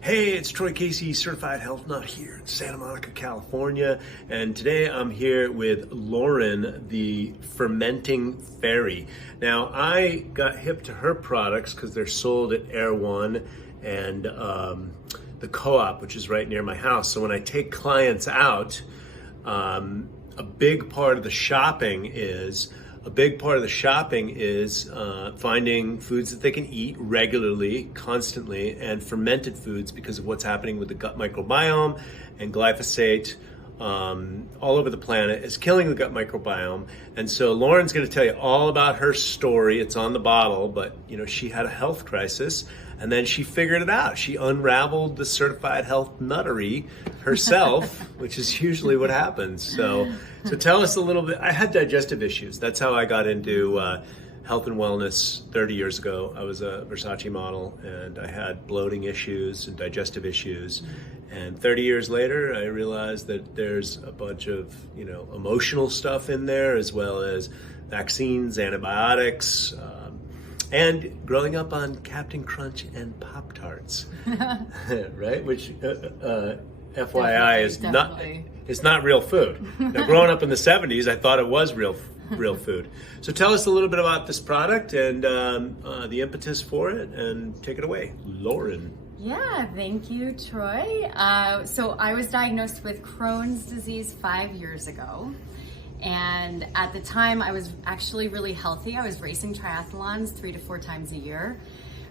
Hey, it's Troy Casey, Certified Health Nut here in Santa Monica, California. And today I'm here with Lauren, the fermenting fairy. Now, I got hip to her products because they're sold at Air One and the Co-op, which is right near my house. So when I take clients out, a big part of the shopping is finding foods that they can eat regularly, constantly, and fermented foods because of what's happening with the gut microbiome, and glyphosate all over the planet is killing the gut microbiome. And so Lauren's going to tell you all about her story. It's on the bottle, but she had a health crisis and then she figured it out. She unraveled the certified health nuttery herself, which is usually what happens. So tell us a little bit. I had digestive issues. That's how I got into health and wellness 30 years ago. I was a Versace model and I had bloating issues and digestive issues. And 30 years later, I realized that there's a bunch of, emotional stuff in there, as well as vaccines, antibiotics, and growing up on Captain Crunch and Pop-Tarts, right? Which, FYI, it's not real food. Now, growing up in the 70s, I thought it was real food. So tell us a little bit about this product and the impetus for it, and take it away, Lauren. Yeah, thank you, Troy. So I was diagnosed with Crohn's disease 5 years ago. And at the time, I was actually really healthy. I was racing triathlons 3 to 4 times a year.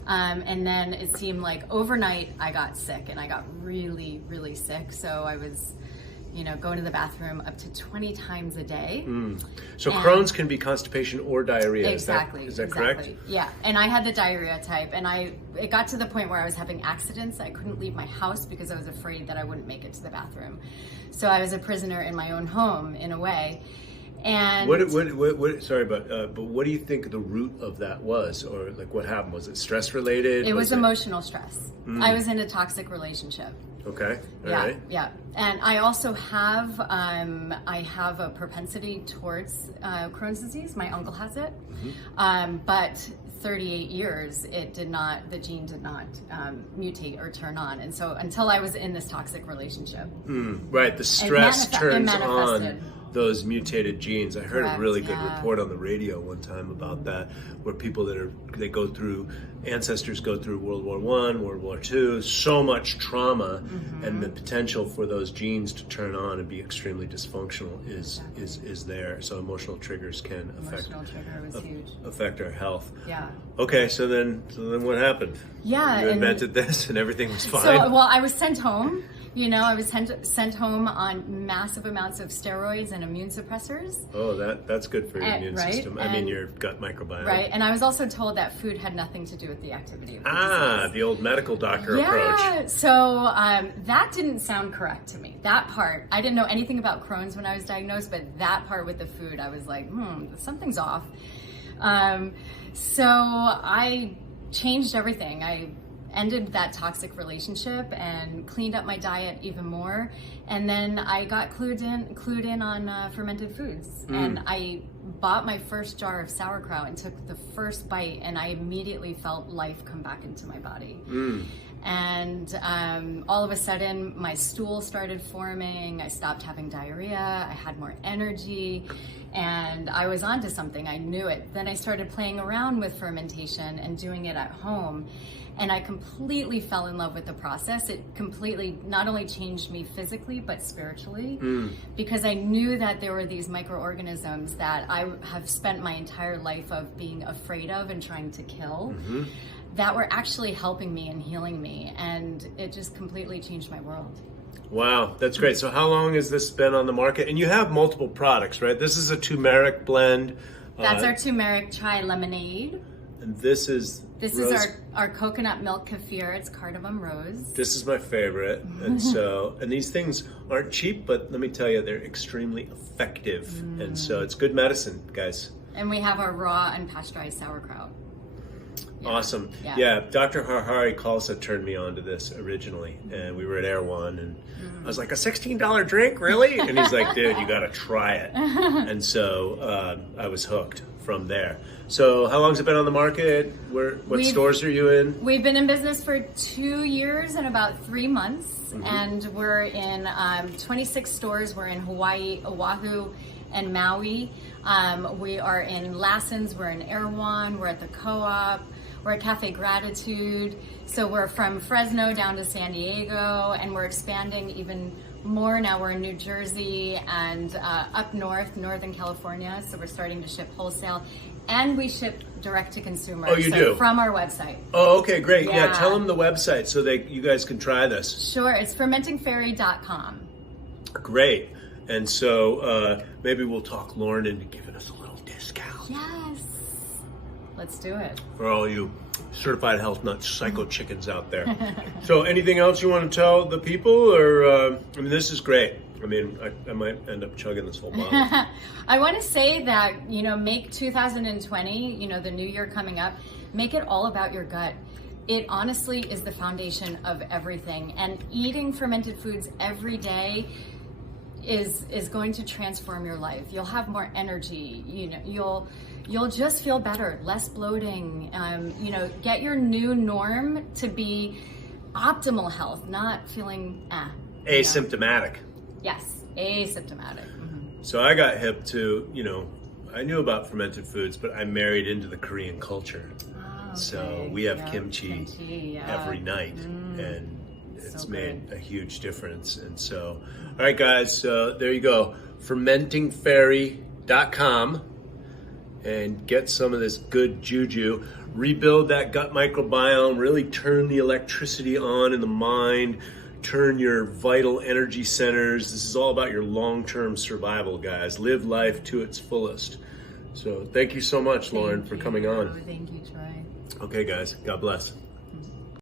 And then it seemed like overnight I got sick, and I got really, really sick. So I was, going to the bathroom up to 20 times a day. So Crohn's can be constipation or diarrhea. Exactly. Is that correct? Yeah. And I had the diarrhea type, and it got to the point where I was having accidents. I couldn't leave my house because I was afraid that I wouldn't make it to the bathroom. So I was a prisoner in my own home, in a way. And sorry, but what do you think the root of that was, or like what happened? Was it stress related? It was emotional stress. I was in a toxic relationship. Okay. All right. Yeah. And I also have a propensity towards Crohn's disease. My uncle has it. But 38 years, the gene did not mutate or turn on. And so until I was in this toxic relationship. Right. The stress turns on manifested. Those mutated genes. I heard Correct, a really good report on the radio one time about that, where people ancestors go through World War I, World War II, so much trauma, and the potential for those genes to turn on and be extremely dysfunctional is there. So emotional triggers can affect our health. Yeah. Okay, so then what happened? Yeah. You invented this and everything was fine. So, I was sent home. I was sent home on massive amounts of steroids and immune suppressors. Oh, that's good for your immune system. I mean, your gut microbiome. Right, and I was also told that food had nothing to do with the activity of the disease. The old medical doctor approach. Yeah, so that didn't sound correct to me. That part, I didn't know anything about Crohn's when I was diagnosed, but that part with the food, I was like, something's off. So I changed everything. I ended that toxic relationship and cleaned up my diet even more, and then I got clued in on fermented foods, and I bought my first jar of sauerkraut and took the first bite, and I immediately felt life come back into my body. And all of a sudden my stool started forming, I stopped having diarrhea, I had more energy, and I was onto something. I knew it. Then I started playing around with fermentation and doing it at home. And I completely fell in love with the process. It completely not only changed me physically, but spiritually, because I knew that there were these microorganisms that I have spent my entire life of being afraid of and trying to kill, that were actually helping me and healing me. And it just completely changed my world. Wow, that's great. So how long has this been on the market? And you have multiple products, right? This is a turmeric blend. That's our turmeric chai lemonade. And this is our coconut milk kefir. It's cardamom rose. This is my favorite. And these things aren't cheap, but let me tell you, they're extremely effective. And so it's good medicine, guys. And we have our raw unpasteurized sauerkraut. Yeah. Awesome. Yeah. Dr. Harhari Khalsa turned me on to this originally, and we were at Air One, and I was like, a $16 drink, really? And he's like, dude, you got to try it. And so I was hooked from there. So how long's it been on the market? What stores are you in? We've been in business for 2 years and about 3 months, and we're in 26 stores. We're in Hawaii, Oahu, and Maui. We are in Lassen's, we're in Erewhon, we're at the Co-op, we're at Cafe Gratitude. So we're from Fresno down to San Diego, and we're expanding even more. Now we're in New Jersey and up north, Northern California. So we're starting to ship wholesale, and we ship direct to consumer. Oh, you do? From our website. Oh, okay, great. Yeah, Yeah. tell them the website so you guys can try this. Sure, it's fermentingfairy.com. Great. And so maybe we'll talk Lauren into giving us a little discount. Yes. Let's do it. For all you certified health nut psycho chickens out there. So anything else you want to tell the people? Or, I mean, this is great. I mean, I might end up chugging this whole bottle. I want to say that, make 2020, the new year coming up, make it all about your gut. It honestly is the foundation of everything. And eating fermented foods every day is going to transform your life. You'll have more energy, you'll just feel better, less bloating, get your new norm to be optimal health, not feeling Asymptomatic. Yes, asymptomatic. Mm-hmm. So I got hip to, I knew about fermented foods, but I married into the Korean culture. Oh, okay. So we have Yeah, kimchi every night, and it's So made good. a huge difference. And so, all right, guys, there you go. fermentingfairy.com, and get some of this good juju. Rebuild that gut microbiome, really turn the electricity on in the mind, turn your vital energy centers. This is all about your long-term survival, guys. Live life to its fullest. So thank you so much, Lauren, for coming on. Thank you, Troy. Okay, guys, God bless.